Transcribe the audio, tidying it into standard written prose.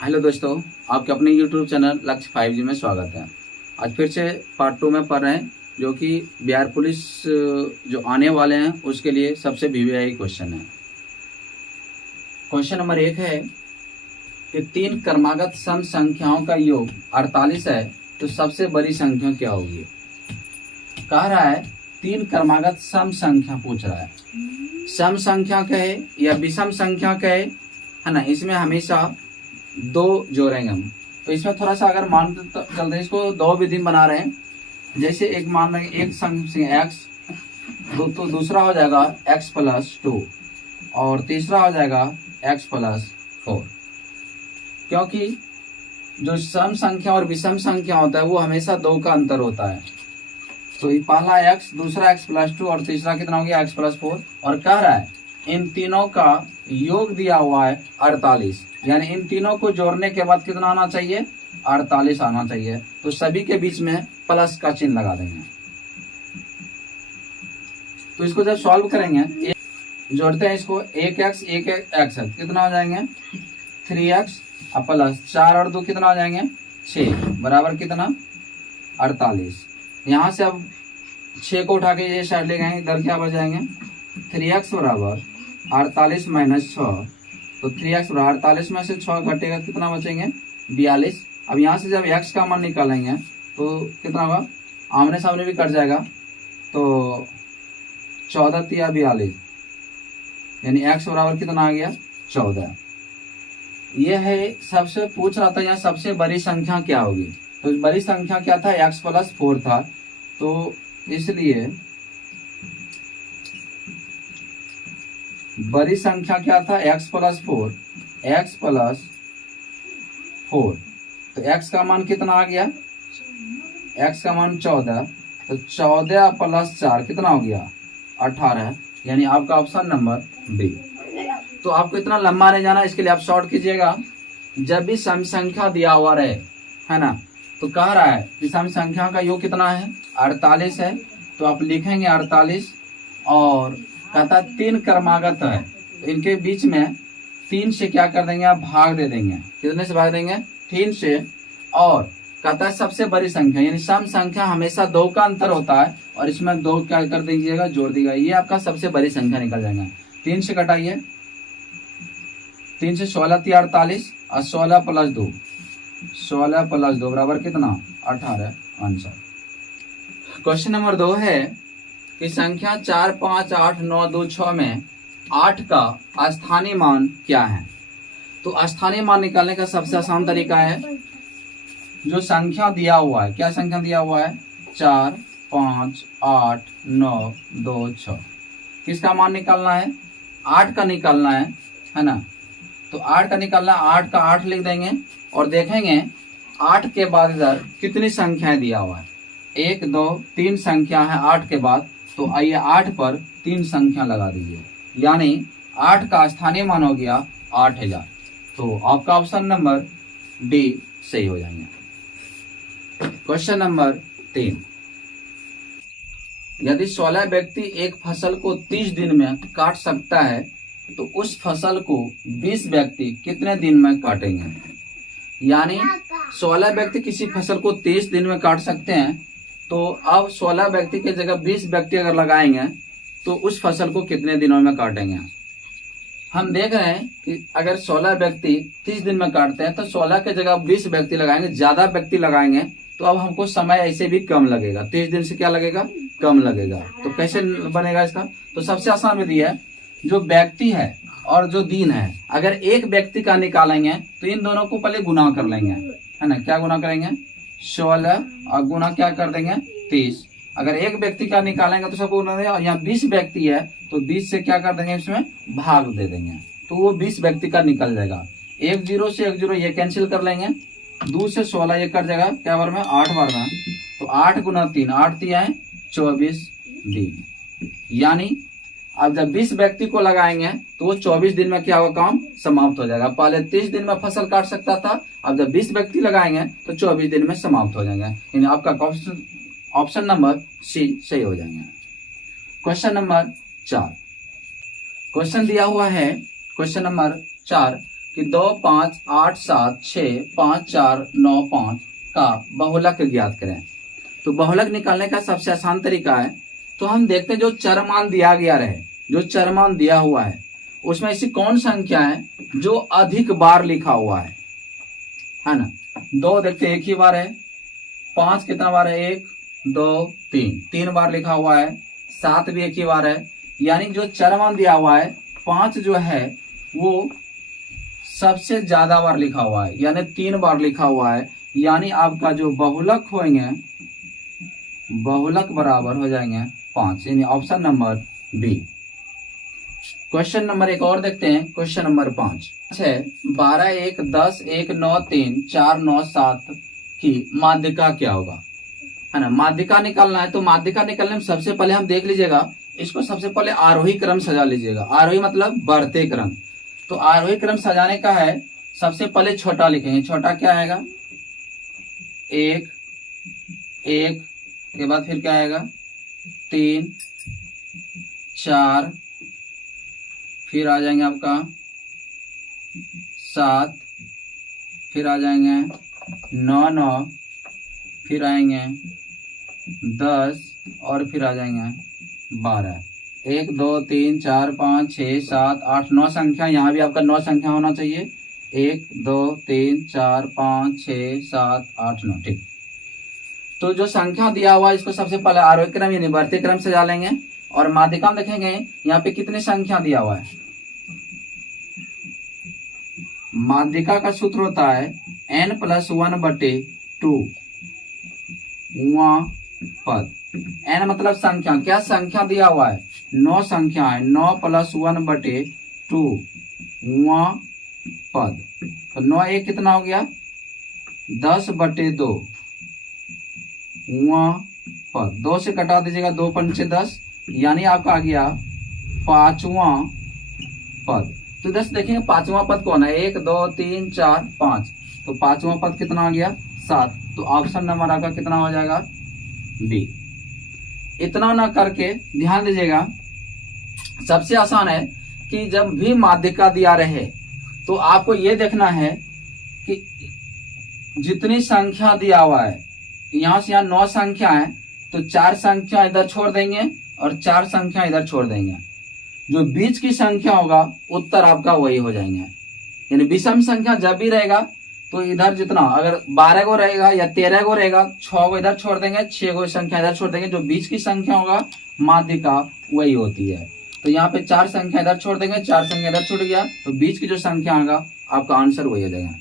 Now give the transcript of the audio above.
Hello दोस्तों, आपके अपने YouTube चैनल लक्ष्य 5G में स्वागत है। आज फिर से पार्ट 2 में पढ़ रहे हैं, जो कि बिहार पुलिस जो आने वाले हैं उसके लिए सबसे वीवीआई क्वेश्चन है। क्वेश्चन नंबर 1 है कि 3 क्रमागत सम संख्याओं का योग 48 है, तो सबसे बड़ी संख्या क्या होगी। कह रहा है 3 क्रमागत सम संख्या पूछ रहा है। सम संख्या कहे या विषम संख्या कहे, है ना, इसमें हमेशा 2 जोड़ेंगे हम। तो इसमें थोड़ा सा अगर मान चलते हैं, इसको 2 विधि बना रहे हैं। जैसे एक मान रहे हैं एक संख्या x, तो दूसरा हो जाएगा x + 2 और तीसरा हो जाएगा x + 4। क्योंकि जो सम संख्या और विषम संख्या होता है वो हमेशा 2 का अंतर होता है। तो ये पहला x, दूसरा x + 2 और तीसरा कितना हो गया x + 4। और कह रहा है इन तीनों का योग दिया हुआ है 48, यानी इन तीनों को जोड़ने के बाद कितना आना चाहिए, 48 आना चाहिए। तो सभी के बीच में प्लस का चिन्ह लगा देंगे। तो इसको जब सॉल्व करेंगे, जोड़ते हैं इसको, 1x 1x है, कितना हो जाएंगे 3x और प्लस 4 और 2 कितना हो जाएंगे 6, बराबर कितना 48। यहाँ से अब 6 को उठा के ये साइड ले गए, इधर क्या बच जाएंगे 3x बराबर 48 - 6। तो 3x बराबर 48 में से 6 घटेगा, कितना बचेंगे 42। अब यहाँ से जब x का मान निकालेंगे तो कितना होगा, आमने सामने भी कट जाएगा, तो 14 × 42, यानी x बराबर कितना आ गया 14। यह है सबसे पूछ रहा था यहाँ सबसे बड़ी संख्या क्या होगी। तो बड़ी संख्या क्या था, x + 4 था। तो इसलिए बड़ी संख्या क्या था, x + 4, x + 4। तो x का मान कितना आ गया, x का मान 14, तो 14 + 4 कितना हो गया 18, यानी आपका ऑप्शन नंबर बी। तो आपको इतना लंबा नहीं जाना, इसके लिए आप शॉर्ट कीजिएगा। जब भी सम संख्या दिया हुआ रहे, है ना, तो कह रहा है कि सम संख्या का योग कितना है 48 है, तो आप लिखेंगे 48। और कहता 3 क्रमागत है, तो इनके बीच में 3 से क्या कर देंगे आप, भाग दे देंगे। कितने से भाग देंगे 3 से। और कहता है सबसे बड़ी संख्या, यानी सम संख्या हमेशा 2 का अंतर होता है, और इसमें 2 क्या कर दीजिएगा, जोड़ दीजिएगा। ये आपका सबसे बड़ी संख्या निकल जाएगा। 3 से कटाइए, 3 से 16 × 48 और 16 + 2, 16 + 2 बराबर कितना 18 आंसर। क्वेश्चन नंबर 2 है कि संख्या 4, 5, 8, 9, 2, 6 में 8 का स्थानीय मान क्या है। तो स्थानीय मान निकालने का सबसे आसान तरीका है, जो संख्या दिया हुआ है, क्या संख्या दिया हुआ है 4, 5, 8, 9, 2, 6, किसका मान निकालना है 8 का निकालना है ना। तो 8 का निकालना, 8 का 8 लिख देंगे और देखेंगे 8 के बाद इधर कितनी संख्याएं दिया हुआ है, 1, 2, 3 संख्या है 8 के बाद। तो आइए 8 पर 3 संख्या लगा दीजिए, यानी 8 का स्थानीय मान हो गया 8000। तो आपका ऑप्शन नंबर डी सही हो जाएंगे। क्वेश्चन नंबर 3, यदि 16 व्यक्ति एक फसल को 30 दिन में काट सकता है, तो उस फसल को 20 व्यक्ति कितने दिन में काटेंगे। यानी 16 व्यक्ति किसी फसल को 30 दिन में काट सकते हैं, तो अब 16 व्यक्ति की जगह 20 व्यक्ति अगर लगाएंगे तो उस फसल को कितने दिनों में काटेंगे। हम देख रहे हैं कि अगर 16 व्यक्ति 30 दिन में काटते हैं, तो 16 की जगह 20 व्यक्ति लगाएंगे, ज्यादा व्यक्ति लगाएंगे तो अब हमको समय ऐसे भी कम लगेगा, 30 दिन से क्या लगेगा, कम लगेगा। तो कैसे बनेगा इसका, तो सबसे आसान विधि है, जो व्यक्ति है और जो दिन है, अगर एक व्यक्ति का निकालेंगे तो इन दोनों को पहले गुना कर लेंगे, है ना। क्या गुना करेंगे 16 और गुना क्या कर देंगे 30। अगर एक व्यक्ति का निकालेंगे तो सबको गुना देंगे, और यहाँ 20 व्यक्ति है तो 20 से क्या कर देंगे, इसमें भाग दे देंगे, तो वो 20 व्यक्ति का निकल जाएगा। 1 0 से 1 0 ये कैंसिल कर लेंगे, 2 से 16 ये कट जाएगा, क्या बार में 8 बार में। तो 8 × 3, 8 3 है 24 दिन। यानी अब जब 20 व्यक्ति को लगाएंगे तो वो 24 दिन में क्या होगा, काम समाप्त हो जाएगा। पहले 30 दिन में फसल काट सकता था, अब जब 20 व्यक्ति लगाएंगे तो 24 दिन में समाप्त हो जाएंगे। यानी आपका ऑप्शन नंबर सी सही हो जाएंगे। क्वेश्चन नंबर 4, क्वेश्चन दिया हुआ है क्वेश्चन नंबर 4 कि 2 5 8 7 6 5 4 9 5 का बहुलक ज्ञात करें। तो बहुलक निकालने का सबसे आसान तरीका है, तो हम देखते हैं जो चर मान दिया गया रहे, जो चर मान दिया हुआ है उसमें ऐसी कौन संख्या है जो अधिक बार लिखा हुआ है ना। 2 देखते हैं एक ही बार है, 5 कितना बार है, 1 2 3 बार लिखा हुआ है, 7 भी एक ही बार है, यानी जो चर मान दिया हुआ है 5 जो है वो सबसे ज्यादा बार लिखा हुआ है, यानी 3 बार लिखा हुआ है, यानी आपका जो बहुलक होंगे बहुलक बराबर हो जाएंगे 5, यानी option number B. Question number एक और देखते हैं, क्वेश्चन नंबर 5 है 12 1 10 1 9 3 4 9 7 की माध्यिका क्या होगा, है ना। माध्यिका निकालना है, तो माध्यिका निकालने में सबसे पहले हम देख लीजिएगा, इसको सबसे पहले आरोही क्रम सजा लीजिएगा। आरोही मतलब बढ़ते क्रम, तो आरोही क्रम सजाने का है, सबसे पहले छोटा लिखेंगे। छोटा क्या आएगा, 1 1 के बाद फिर क्या आएगा, 3 4, फिर आ जाएंगे आपका 7, फिर आ जाएंगे 9 9, फिर आएंगे 10 और फिर आ जाएंगे 12। 1 2 3 4 5 6 7 8 9 संख्या, यहाँ भी आपका 9 संख्या होना चाहिए। 1 2 3 4 5 6 7 8 9, ठीक। तो जो संख्या दिया हुआ है इसको सबसे पहले आरोही क्रम यानी बढ़ते क्रम से डालेंगे, और माध्यिका में देखेंगे यहाँ पे कितनी संख्या दिया हुआ है। माध्यिका का सूत्र होता है n+1/2 पद। n मतलब संख्या, क्या संख्या दिया हुआ है, 9 संख्या है, 9 + 1/2 पद। तो 9 1 कितना हो गया, 10/2 पद। 2 से कटा दीजिएगा, 2 पंचे 10, यानी आपका आ गया 5वां पद। तो 10 देखेंगे 5वां पद कौन है, 1 2 3 4 5, तो 5वां पद कितना आ गया, 7। तो ऑप्शन नंबर आपका कितना हो जाएगा, बी। इतना ना करके ध्यान दीजिएगा, सबसे आसान है कि जब भी माध्यिका दिया रहे तो आपको यह देखना है कि जितनी संख्या दिया हुआ है, यहां से यहाँ 9 संख्या है, तो 4 संख्या इधर छोड़ देंगे और 4 संख्या इधर छोड़ देंगे। जो बीच की संख्या होगा उत्तर आपका वही हो जाएंगे। यानी विषम संख्या जब भी रहेगा तो इधर जितना, अगर 12 गो रहेगा या 13 गो रहेगा, 6 गो इधर छोड़ देंगे, 6 गो संख्या इधर छोड़ देंगे। जो बीच की संख्या होगा माध्यिका वही होती है। तो यहाँ पे 4 संख्या इधर छोड़ देंगे, 4 संख्या इधर छूट गया, तो बीच की जो संख्या होगा आपका आंसर वही हो जाएगा।